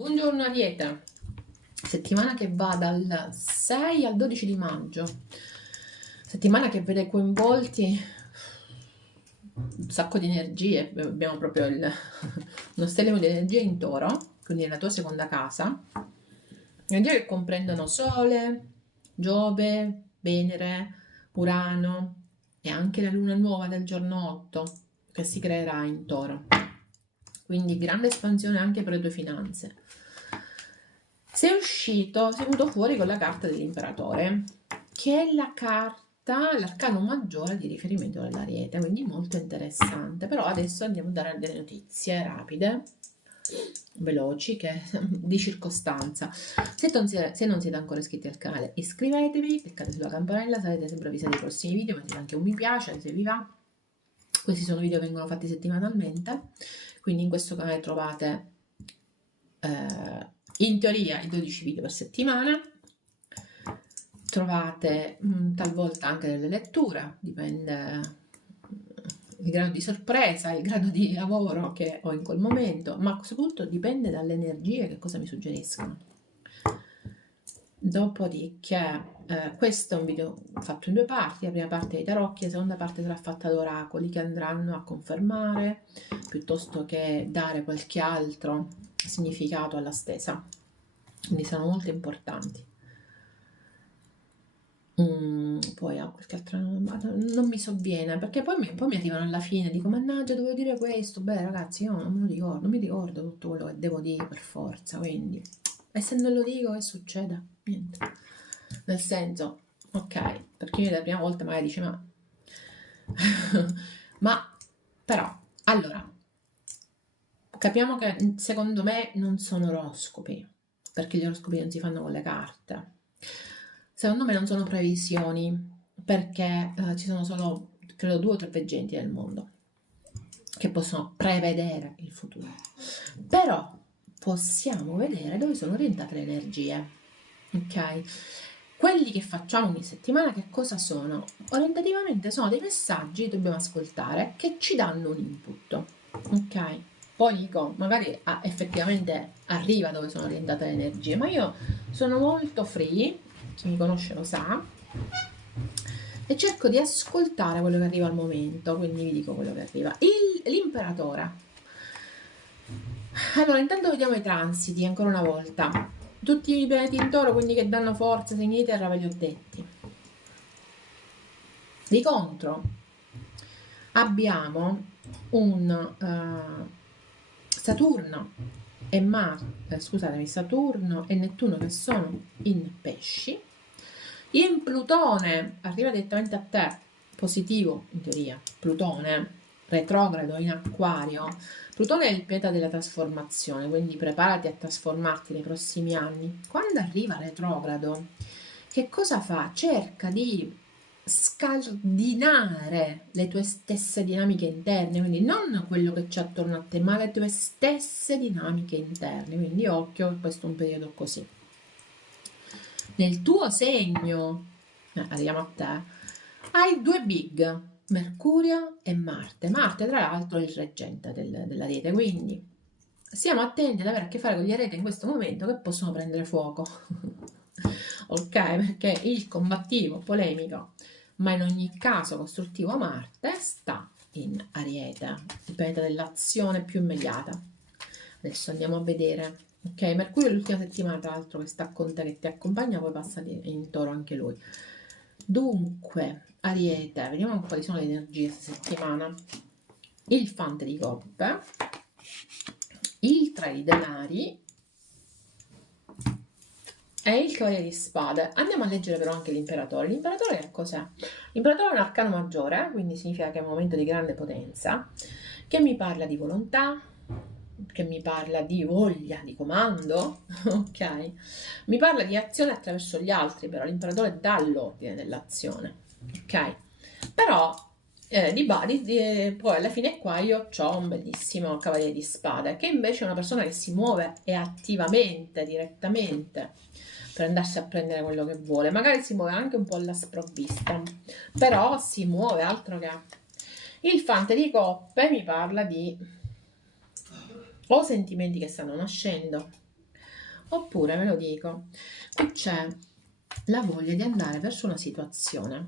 Buongiorno Ariete, settimana che va dal 6 al 12 di maggio, settimana che vede coinvolti un sacco di energie, abbiamo proprio uno stellium di energie in Toro, quindi nella tua seconda casa, energie che comprendono Sole, Giove, Venere, Urano e anche la luna nuova del giorno 8 che si creerà in Toro. Quindi grande espansione anche per le tue finanze. Sei venuto fuori con la carta dell'imperatore, che è la carta, l'arcano maggiore di riferimento dell'Ariete, quindi molto interessante. Però adesso andiamo a dare delle notizie rapide, veloci, di circostanza. Se non siete ancora iscritti al canale, iscrivetevi, cliccate sulla campanella, sarete sempre avvisati dei prossimi video, mettete anche un mi piace se vi va. Questi sono video che vengono fatti settimanalmente, quindi in questo canale trovate in teoria i 12 video per settimana, trovate talvolta anche delle letture, dipende il grado di sorpresa, il grado di lavoro che ho in quel momento, ma soprattutto dipende dalle energie che cosa mi suggeriscono. Dopodiché questo è un video fatto in due parti, la prima parte dei tarocchi, la seconda parte sarà fatta ad oracoli che andranno a confermare piuttosto che dare qualche altro significato alla stesa, quindi sono molto importanti. Poi qualche altra non mi sovviene perché poi mi arrivano alla fine, dico mannaggia dovevo dire questo, beh ragazzi io non me lo ricordo, non mi ricordo tutto quello che devo dire per forza, quindi e se non lo dico che succede? Niente, nel senso, ok, per chi viene la prima volta magari dice ma ma però allora capiamo che secondo me non sono oroscopi, perché gli oroscopi non si fanno con le carte. Secondo me non sono previsioni, perché ci sono solo, credo, 2 o 3 veggenti nel mondo che possono prevedere il futuro. Però possiamo vedere dove sono orientate le energie. Ok? Quelli che facciamo ogni settimana che cosa sono? Orientativamente sono dei messaggi che dobbiamo ascoltare che ci danno un input. Ok? Poi dico, magari effettivamente arriva dove sono orientate le energie, ma io sono molto free, chi mi conosce lo sa, e cerco di ascoltare quello che arriva al momento, quindi vi dico quello che arriva. L'imperatore. Allora, intanto vediamo i transiti, ancora una volta. Tutti i pianeti in toro, quindi che danno forza, segni di terra, ve li ho detti. Di contro, abbiamo un Saturno e scusatemi, Saturno e Nettuno che sono in pesci. In Plutone arriva direttamente a te, positivo in teoria, Plutone retrogrado in Acquario. Plutone è il pianeta della trasformazione, quindi preparati a trasformarti nei prossimi anni. Quando arriva retrogrado, che cosa fa? Cerca di scardinare le tue stesse dinamiche interne, quindi non quello che c'è attorno a te, ma le tue stesse dinamiche interne. Quindi occhio, questo è un periodo così. Nel tuo segno, arriviamo a te, hai 2 big, Mercurio e Marte. Marte, tra l'altro, è il reggente dell'Ariete, quindi siamo attenti ad avere a che fare con gli Ariete in questo momento che possono prendere fuoco. Ok, perché il combattivo, polemico, ma in ogni caso costruttivo Marte sta in Ariete, il pianeta dell'azione più immediata. Adesso andiamo a vedere. Ok, Mercurio è l'ultima settimana, tra l'altro, che sta con te, che ti accompagna, poi passa in toro anche lui. Dunque, Ariete, vediamo quali sono le energie questa settimana. Il Fante di coppe, il 3 di denari e il Cavaliere di Spade. Andiamo a leggere però anche l'Imperatore. L'Imperatore che cos'è? L'Imperatore è un arcano maggiore, quindi significa che è un momento di grande potenza, che mi parla di volontà, che mi parla di voglia, di comando, ok? Mi parla di azione attraverso gli altri, però l'Imperatore dà l'ordine dell'azione, ok? Però poi alla fine qua io ho un bellissimo Cavaliere di Spade, che invece è una persona che si muove e attivamente, direttamente, per andarsi a prendere quello che vuole. Magari si muove anche un po' alla sprovvista, però si muove altro che... Il Fante di coppe mi parla di o sentimenti che stanno nascendo, Oppure, ve lo dico, qui c'è la voglia di andare verso una situazione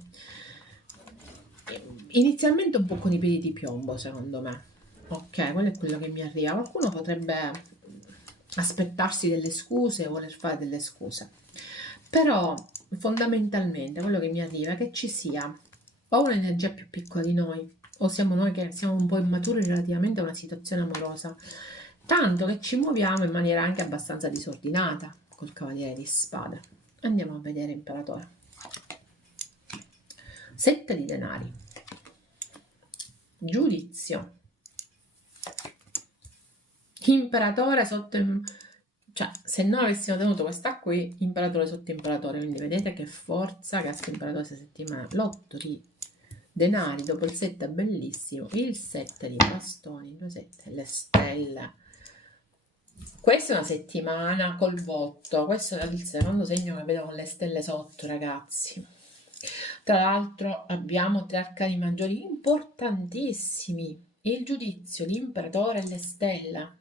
inizialmente un po' con i piedi di piombo, secondo me. Ok, quello è quello che mi arriva. Qualcuno potrebbe aspettarsi delle scuse o voler fare delle scuse, però fondamentalmente quello che mi arriva è che ci sia o un'energia più piccola di noi, o siamo noi che siamo un po' immaturi relativamente a una situazione amorosa, tanto che ci muoviamo in maniera anche abbastanza disordinata col Cavaliere di Spade. Andiamo a vedere Imperatore. 7 di denari, giudizio, Imperatore sotto, cioè se non avessimo tenuto questa qui, Imperatore sotto Imperatore, quindi vedete che forza che ha questo Imperatore questa settimana. L'8 di denari, dopo il 7 è bellissimo, il 7 di bastoni, 2 7, le stelle. Questa è una settimana col botto, questo è il secondo segno che vedo con le stelle sotto, ragazzi. Tra l'altro abbiamo 3 arcani maggiori importantissimi, il giudizio, l'imperatore e le stelle.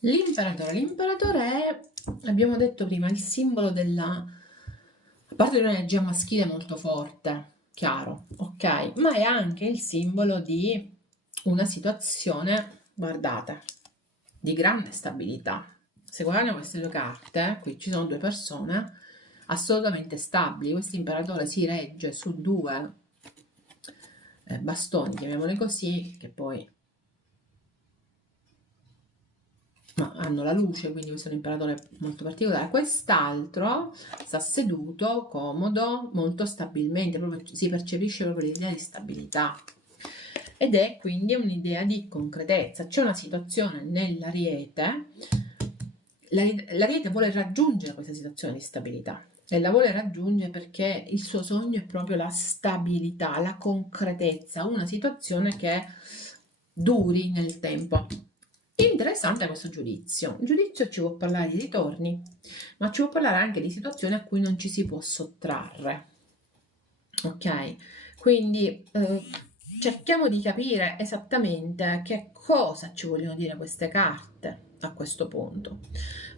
L'imperatore è, abbiamo detto prima, il simbolo della, a parte di un'energia maschile molto forte, chiaro, ok, ma è anche il simbolo di una situazione, guardate, di grande stabilità. Se guardiamo queste due carte, qui ci sono due persone assolutamente stabili. Questo imperatore si regge su 2 bastoni, chiamiamoli così, che poi hanno la luce, quindi questo è un imperatore molto particolare. Quest'altro sta seduto, comodo, molto stabilmente, proprio si percepisce proprio l'idea di stabilità. Ed è quindi un'idea di concretezza. C'è una situazione nell'Ariete, l'Ariete vuole raggiungere questa situazione di stabilità e la vuole raggiungere perché il suo sogno è proprio la stabilità, la concretezza, una situazione che duri nel tempo. Interessante questo giudizio. Il giudizio ci può parlare di ritorni, ma ci può parlare anche di situazioni a cui non ci si può sottrarre. Ok? Quindi cerchiamo di capire esattamente che cosa ci vogliono dire queste carte a questo punto,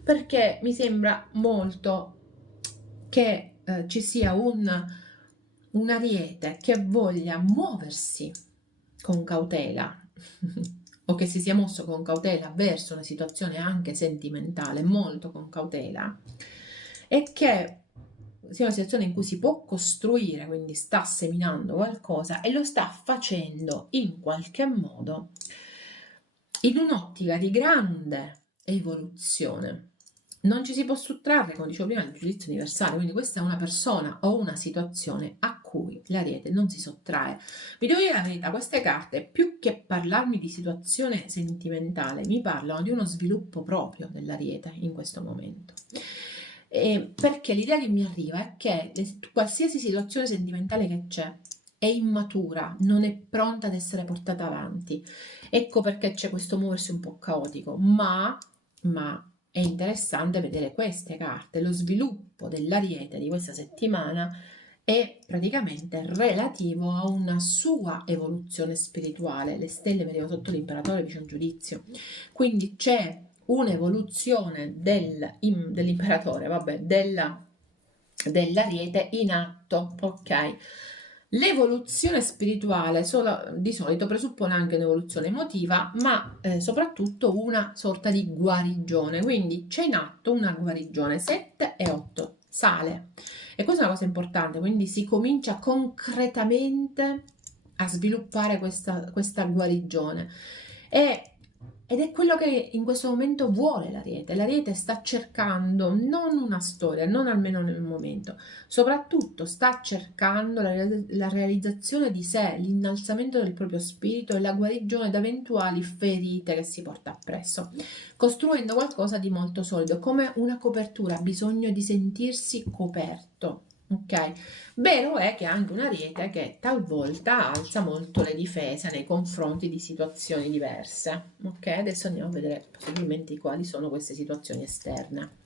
perché mi sembra molto che ci sia un ariete che voglia muoversi con cautela o che si sia mosso con cautela verso una situazione anche sentimentale, molto con cautela, e che sia una situazione in cui si può costruire, quindi sta seminando qualcosa e lo sta facendo in qualche modo in un'ottica di grande evoluzione. Non ci si può sottrarre, come dicevo prima, il giudizio universale, quindi questa è una persona o una situazione a cui l'Ariete non si sottrae. Vi devo dire la verità, queste carte, più che parlarmi di situazione sentimentale, mi parlano di uno sviluppo proprio dell'Ariete in questo momento. Perché l'idea che mi arriva è che qualsiasi situazione sentimentale che c'è è immatura, non è pronta ad essere portata avanti. Ecco perché c'è questo muoversi un po' caotico, ma è interessante vedere queste carte. Lo sviluppo dell'Ariete di questa settimana è praticamente relativo a una sua evoluzione spirituale. Le stelle venivano sotto l'imperatore, c'è un giudizio. Quindi c'è un'evoluzione dell'imperatore, vabbè, dell'Ariete in atto, ok? L'evoluzione spirituale di solito presuppone anche un'evoluzione emotiva, ma soprattutto una sorta di guarigione. Quindi c'è in atto una guarigione. 7 e 8 sale. E questa è una cosa importante, quindi si comincia concretamente a sviluppare questa guarigione. Ed è quello che in questo momento vuole l'Ariete. L'Ariete sta cercando non una storia, non almeno nel momento, soprattutto sta cercando la realizzazione di sé, l'innalzamento del proprio spirito e la guarigione da eventuali ferite che si porta appresso, costruendo qualcosa di molto solido, come una copertura, ha bisogno di sentirsi coperto. Ok, vero è che è anche un ariete che talvolta alza molto le difese nei confronti di situazioni diverse. Ok, adesso andiamo a vedere possibilmente quali sono queste situazioni esterne.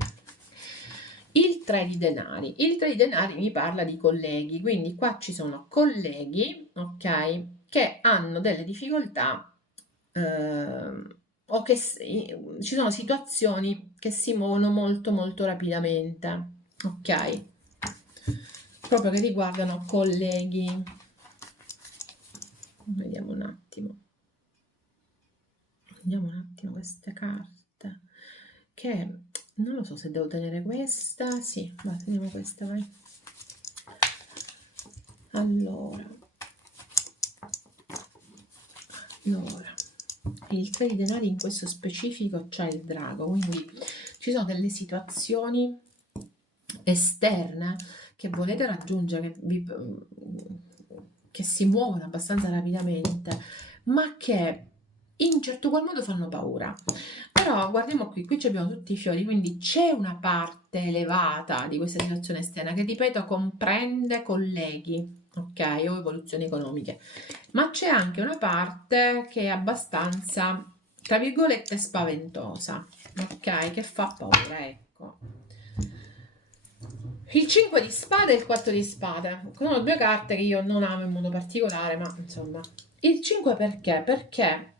Il 3 di denari. Il 3 di denari mi parla di colleghi, quindi qua ci sono colleghi, ok, che hanno delle difficoltà o che ci sono situazioni che si muovono molto molto rapidamente, ok? Proprio che riguardano colleghi. Vediamo un attimo. Vediamo un attimo queste carte. Che non lo so se devo tenere questa. Sì, va, teniamo questa, vai. Allora, il 3 di denari in questo specifico c'è il drago, quindi ci sono delle situazioni esterne che volete raggiungere, che si muovono abbastanza rapidamente, ma che in certo qual modo fanno paura. Però guardiamo qui abbiamo tutti i fiori, quindi c'è una parte elevata di questa situazione esterna che, ripeto, comprende colleghi, ok, o evoluzioni economiche, ma c'è anche una parte che è abbastanza, tra virgolette, spaventosa, ok, che fa paura, ecco. Il 5 di spade e il 4 di spade sono due carte che io non amo in modo particolare, ma insomma. Il 5 perché? Perché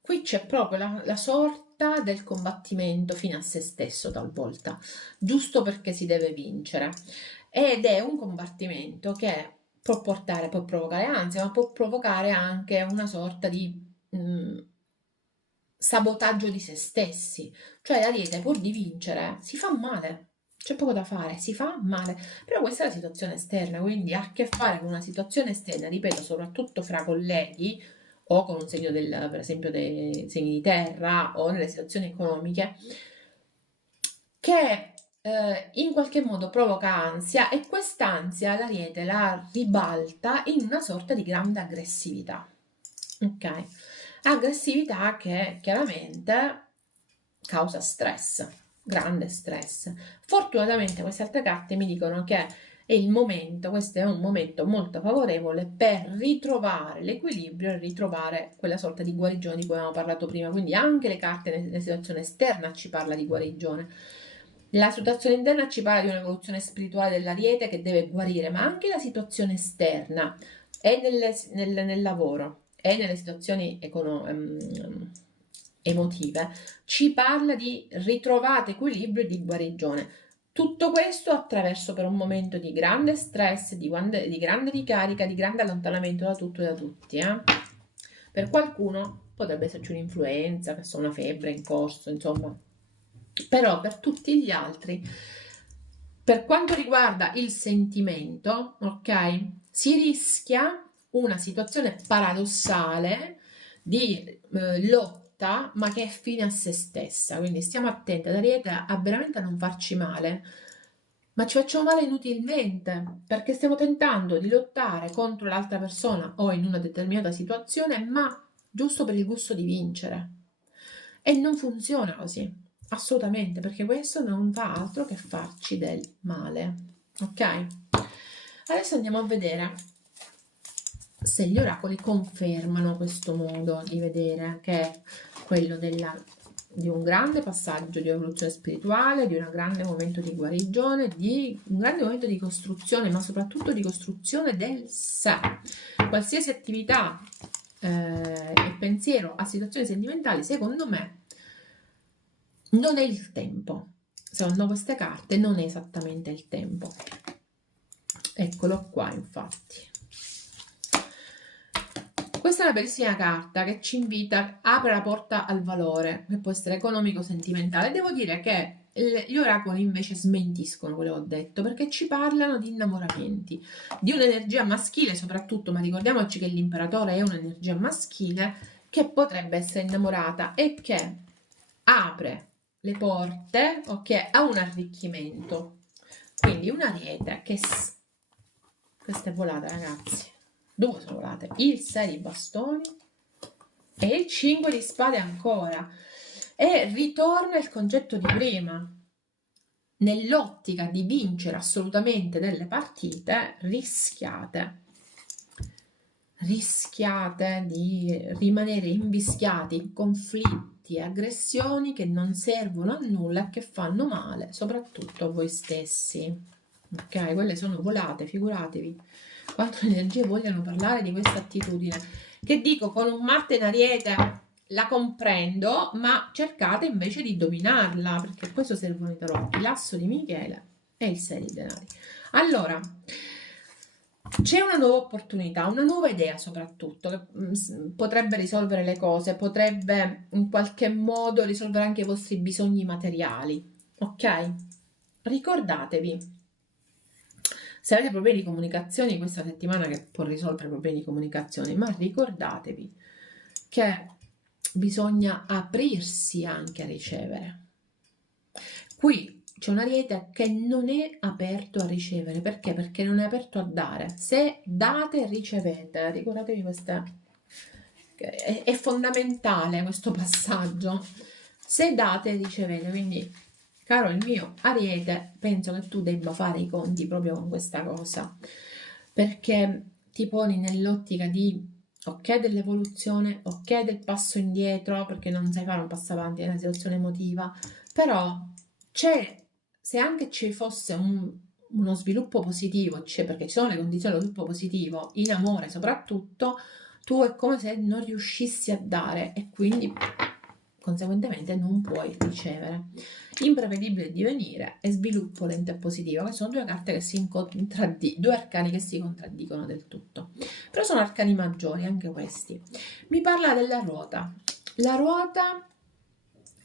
qui c'è proprio la sorta del combattimento fino a se stesso talvolta, giusto perché si deve vincere. Ed è un combattimento che può provocare ansia, ma può provocare anche una sorta di sabotaggio di se stessi. Cioè l'Ariete, pur di vincere, si fa male. C'è poco da fare, si fa male. Però questa è la situazione esterna, quindi ha a che fare con una situazione esterna, ripeto, soprattutto fra colleghi o con un segno per esempio dei segni di terra o nelle situazioni economiche, che in qualche modo provoca ansia e quest'ansia l'Ariete la ribalta in una sorta di grande aggressività. Ok? Aggressività che chiaramente causa stress, grande stress. Fortunatamente queste altre carte mi dicono che è il momento, questo è un momento molto favorevole per ritrovare l'equilibrio e ritrovare quella sorta di guarigione di cui abbiamo parlato prima. Quindi anche le carte nella situazione esterna ci parla di guarigione. La situazione interna ci parla di un'evoluzione spirituale dell'Ariete che deve guarire, ma anche la situazione esterna è nel lavoro e nelle situazioni emotive ci parla di ritrovate equilibrio e di guarigione. Tutto questo attraverso per un momento di grande stress, di grande ricarica, di grande allontanamento da tutto e da tutti. Per qualcuno potrebbe esserci un'influenza, che so, una febbre in corso, insomma. Però per tutti gli altri, per quanto riguarda il sentimento, ok, si rischia una situazione paradossale di lotta, ma che è fine a se stessa. Quindi stiamo attenti ad Ariete a veramente non farci male, ma ci facciamo male inutilmente perché stiamo tentando di lottare contro l'altra persona o in una determinata situazione, ma giusto per il gusto di vincere. E non funziona così, assolutamente, perché questo non fa altro che farci del male. Ok? Adesso andiamo a vedere se gli oracoli confermano questo modo di vedere, che è quello di un grande passaggio di evoluzione spirituale, di un grande momento di guarigione, di un grande momento di costruzione, ma soprattutto di costruzione del sé. Qualsiasi attività e pensiero a situazioni sentimentali, secondo me, non è il tempo. Secondo queste carte non è esattamente il tempo. Eccolo qua, infatti. Questa è una bellissima carta che ci invita, apre la porta al valore, che può essere economico, sentimentale. Devo dire che gli oracoli invece smentiscono quello che ho detto, perché ci parlano di innamoramenti, di un'energia maschile soprattutto, ma ricordiamoci che l'imperatore è un'energia maschile che potrebbe essere innamorata e che apre le porte, ok, a un arricchimento. Quindi un ariete che... Questa è volata, ragazzi. Due sono volate. Il 6 di bastoni e il 5 di spade ancora. E ritorna il concetto di prima. Nell'ottica di vincere assolutamente delle partite, rischiate di rimanere invischiati in conflitti e aggressioni che non servono a nulla e che fanno male, soprattutto a voi stessi. Ok, quelle sono volate, figuratevi quanto le energie vogliono parlare di questa attitudine. Che dico, con un Marte in Ariete la comprendo, ma cercate invece di dominarla, perché a questo servono i tarotti, l'asso di Michele e il 6 di denari. Allora, c'è una nuova opportunità, una nuova idea soprattutto, che potrebbe risolvere le cose, potrebbe in qualche modo risolvere anche i vostri bisogni materiali, ok? Ricordatevi, se avete problemi di comunicazione questa settimana, che può risolvere problemi di comunicazione, ma ricordatevi che bisogna aprirsi anche a ricevere. Qui c'è un ariete che non è aperto a ricevere. Perché? Perché non è aperto a dare. Se date, ricevete. Ricordatevi questa. È fondamentale questo passaggio. Se date, ricevete. Quindi, caro il mio ariete, penso che tu debba fare i conti proprio con questa cosa. Perché ti poni nell'ottica di ok dell'evoluzione, ok del passo indietro, perché non sai fare un passo avanti nella situazione emotiva, però c'è, se anche ci fosse uno sviluppo positivo, perché ci sono le condizioni dello sviluppo positivo, in amore soprattutto, tu è come se non riuscissi a dare e quindi conseguentemente non puoi ricevere. Imprevedibile divenire e sviluppo lento e positivo, che sono due carte che si due arcani che si contraddicono del tutto, però sono arcani maggiori anche questi. Mi parla della ruota. La ruota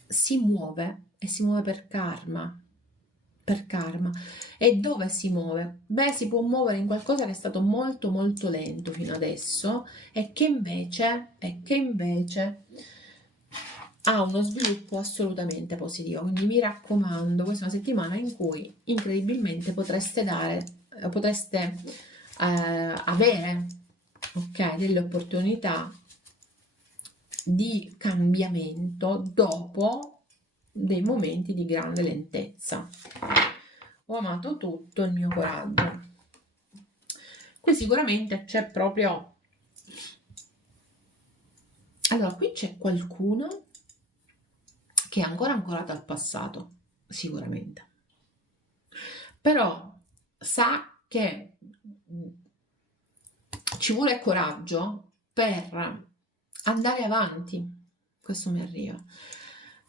si muove e si muove per karma. Per karma. E dove si muove? Beh, si può muovere in qualcosa che è stato molto molto lento fino adesso e che invece ha uno sviluppo assolutamente positivo. Quindi mi raccomando, questa è una settimana in cui incredibilmente potreste avere, ok, delle opportunità di cambiamento dopo dei momenti di grande lentezza. Ho amato tutto il mio coraggio. Qui sicuramente c'è proprio... Allora, qui c'è qualcuno che è ancora ancorato al passato, sicuramente. Però sa che ci vuole coraggio per andare avanti. Questo mi arriva.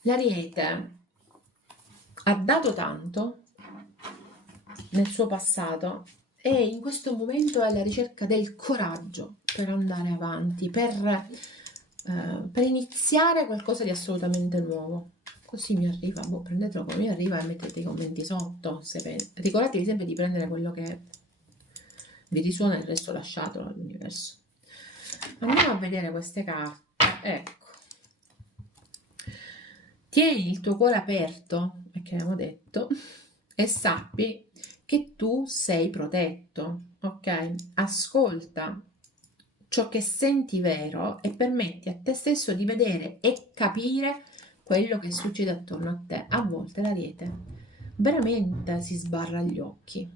L'Ariete ha dato tanto nel suo passato e in questo momento è alla ricerca del coraggio per andare avanti, per iniziare qualcosa di assolutamente nuovo. Così mi arriva, prendetelo come mi arriva e mettete i commenti sotto. Ricordatevi sempre di prendere quello che vi risuona e il resto lasciatelo all'universo. Andiamo a vedere queste carte. Ecco. Tieni il tuo cuore aperto, perché abbiamo detto, e sappi che tu sei protetto, ok? Ascolta ciò che senti vero e permetti a te stesso di vedere e capire quello che succede attorno a te. A volte l'Ariete veramente si sbarra gli occhi.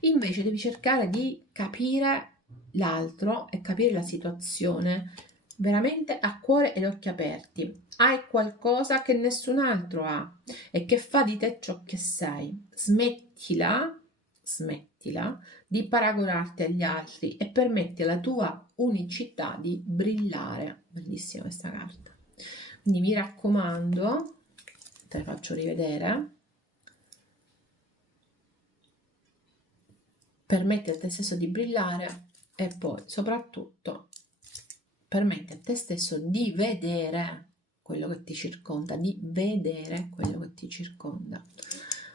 Invece devi cercare di capire l'altro e capire la situazione veramente a cuore ed occhi aperti. Hai qualcosa che nessun altro ha e che fa di te ciò che sei. Smettila di paragonarti agli altri e permetti alla tua unicità di brillare. Bellissima questa carta. Quindi mi raccomando, te la faccio rivedere. Permetti a te stesso di brillare e poi soprattutto permetti a te stesso di vedere quello che ti circonda, di vedere quello che ti circonda.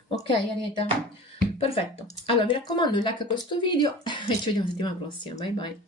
Ok, Ariete? Perfetto. Allora, vi raccomando, like a questo video e ci vediamo settimana prossima. Bye bye.